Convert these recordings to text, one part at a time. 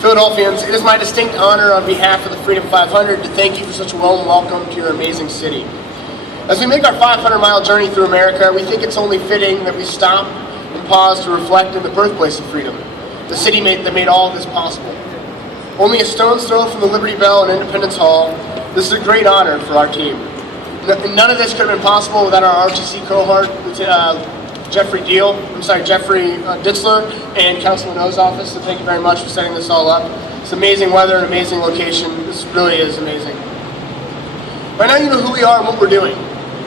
Philadelphians, it is my distinct honor on behalf of the Freedom 500 to thank you for such a warm welcome to your amazing city. As we make our 500-mile journey through America, we think it's only fitting that we stop and pause to reflect in the birthplace of freedom, the city that made all of this possible. Only a stone's throw from the Liberty Bell and Independence Hall, this is a great honor for our team. None of this could have been possible without our RTC cohort, Jeffrey Ditzler, and Councilman O's office, so thank you very much for setting this all up. It's amazing weather, an amazing location. This really is amazing. By now you know who we are and what we're doing.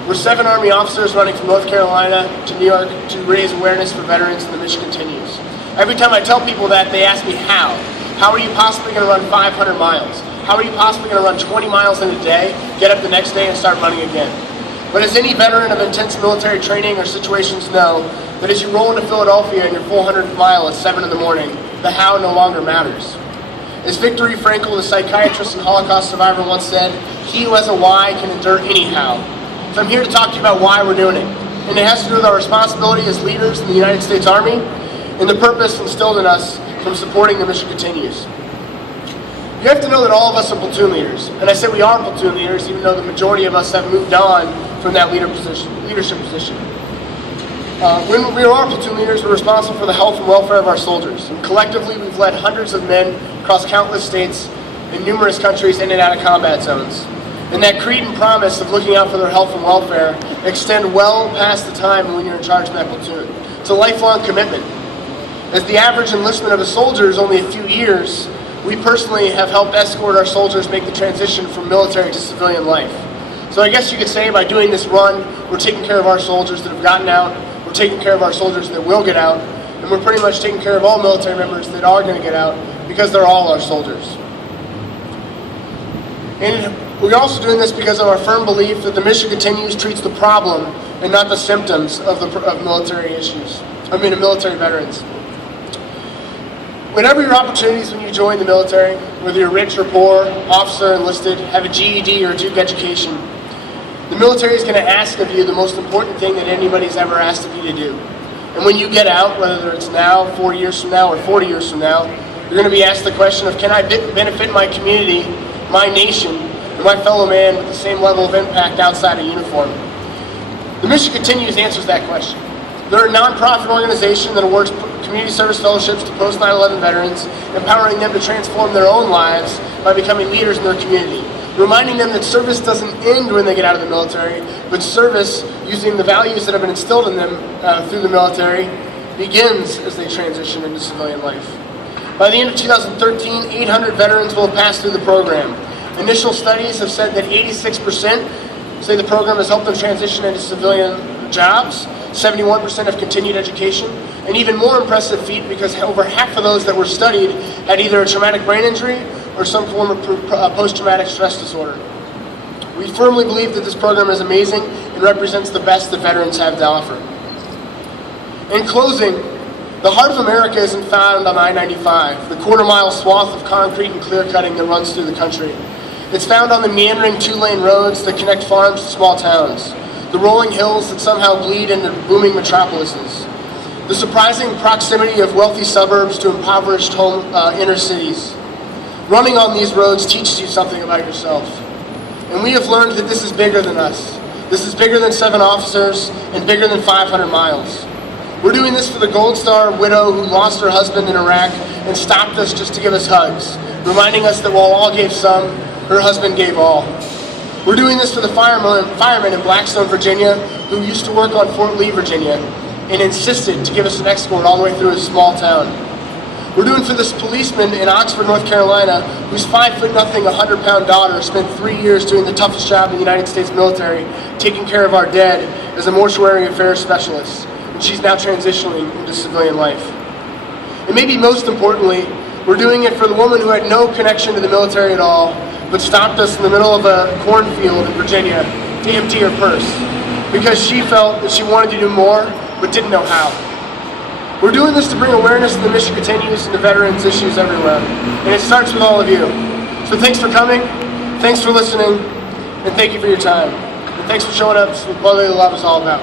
We're 7 Army officers running from North Carolina to New York to raise awareness for veterans, and the mission continues. Every time I tell people that, they ask me how. How are you possibly going to run 500 miles? How are you possibly going to run 20 miles in a day, get up the next day and start running again? But as any veteran of intense military training or situations know, that as you roll into Philadelphia in your 400th mile at 7 in the morning, the how no longer matters. As Viktor Frankl, the psychiatrist and Holocaust survivor, once said, he who has a why can endure any how. So I'm here to talk to you about why we're doing it. And it has to do with our responsibility as leaders in the United States Army and the purpose instilled in us from supporting the mission continues. You have to know that all of us are platoon leaders. And I say we are platoon leaders, even though the majority of us have moved on from that leadership position. When we are platoon leaders, we're responsible for the health and welfare of our soldiers. And collectively, we've led hundreds of men across countless states in numerous countries in and out of combat zones. And that creed and promise of looking out for their health and welfare extend well past the time when you're in charge of that platoon. It's a lifelong commitment. As the average enlistment of a soldier is only a few years, we personally have helped escort our soldiers make the transition from military to civilian life. So I guess you could say by doing this run, we're taking care of our soldiers that have gotten out, we're taking care of our soldiers that will get out, and we're pretty much taking care of all military members that are going to get out because they're all our soldiers. And we're also doing this because of our firm belief that the mission continues treats the problem and not the symptoms of military issues. Military veterans. Whenever your opportunities when you join the military, whether you're rich or poor, officer, enlisted, have a GED or a Duke education, the military is going to ask of you the most important thing that anybody's ever asked of you to do. And when you get out, whether it's now, 4 years from now, or 40 years from now, you're going to be asked the question of, can I benefit my community, my nation, and my fellow man with the same level of impact outside of uniform? The mission continues answers that question. They're a nonprofit organization that awards community service fellowships to post 9/11 veterans, empowering them to transform their own lives by becoming leaders in their community, reminding them that service doesn't end when they get out of the military, but service, using the values that have been instilled in them through the military, begins as they transition into civilian life. By the end of 2013, 800 veterans will have passed through the program. Initial studies have said that 86% say the program has helped them transition into civilian jobs, 71% have continued education, and even more impressive feat because over half of those that were studied had either a traumatic brain injury or some form of post-traumatic stress disorder. We firmly believe that this program is amazing and represents the best that veterans have to offer. In closing, the heart of America isn't found on I-95, the quarter-mile swath of concrete and clear-cutting that runs through the country. It's found on the meandering 2-lane roads that connect farms to small towns, the rolling hills that somehow bleed into booming metropolises, the surprising proximity of wealthy suburbs to impoverished inner cities. Running on these roads teaches you something about yourself. And we have learned that this is bigger than us. This is bigger than 7 officers and bigger than 500 miles. We're doing this for the Gold Star widow who lost her husband in Iraq and stopped us just to give us hugs, reminding us that while all gave some, her husband gave all. We're doing this for the firemen in Blackstone, Virginia, who used to work on Fort Lee, Virginia, and insisted to give us an escort all the way through his small town. We're doing for this policeman in Oxford, North Carolina, whose 5'0", 100-pound daughter spent 3 years doing the toughest job in the United States military, taking care of our dead as a mortuary affairs specialist, and she's now transitioning into civilian life. And maybe most importantly, we're doing it for the woman who had no connection to the military at all, but stopped us in the middle of a cornfield in Virginia to empty her purse because she felt that she wanted to do more but didn't know how. We're doing this to bring awareness to the mission continues and to veterans issues everywhere, and it starts with all of you. So thanks for coming, thanks for listening, and thank you for your time. And thanks for showing up. It's what brotherly love is all about.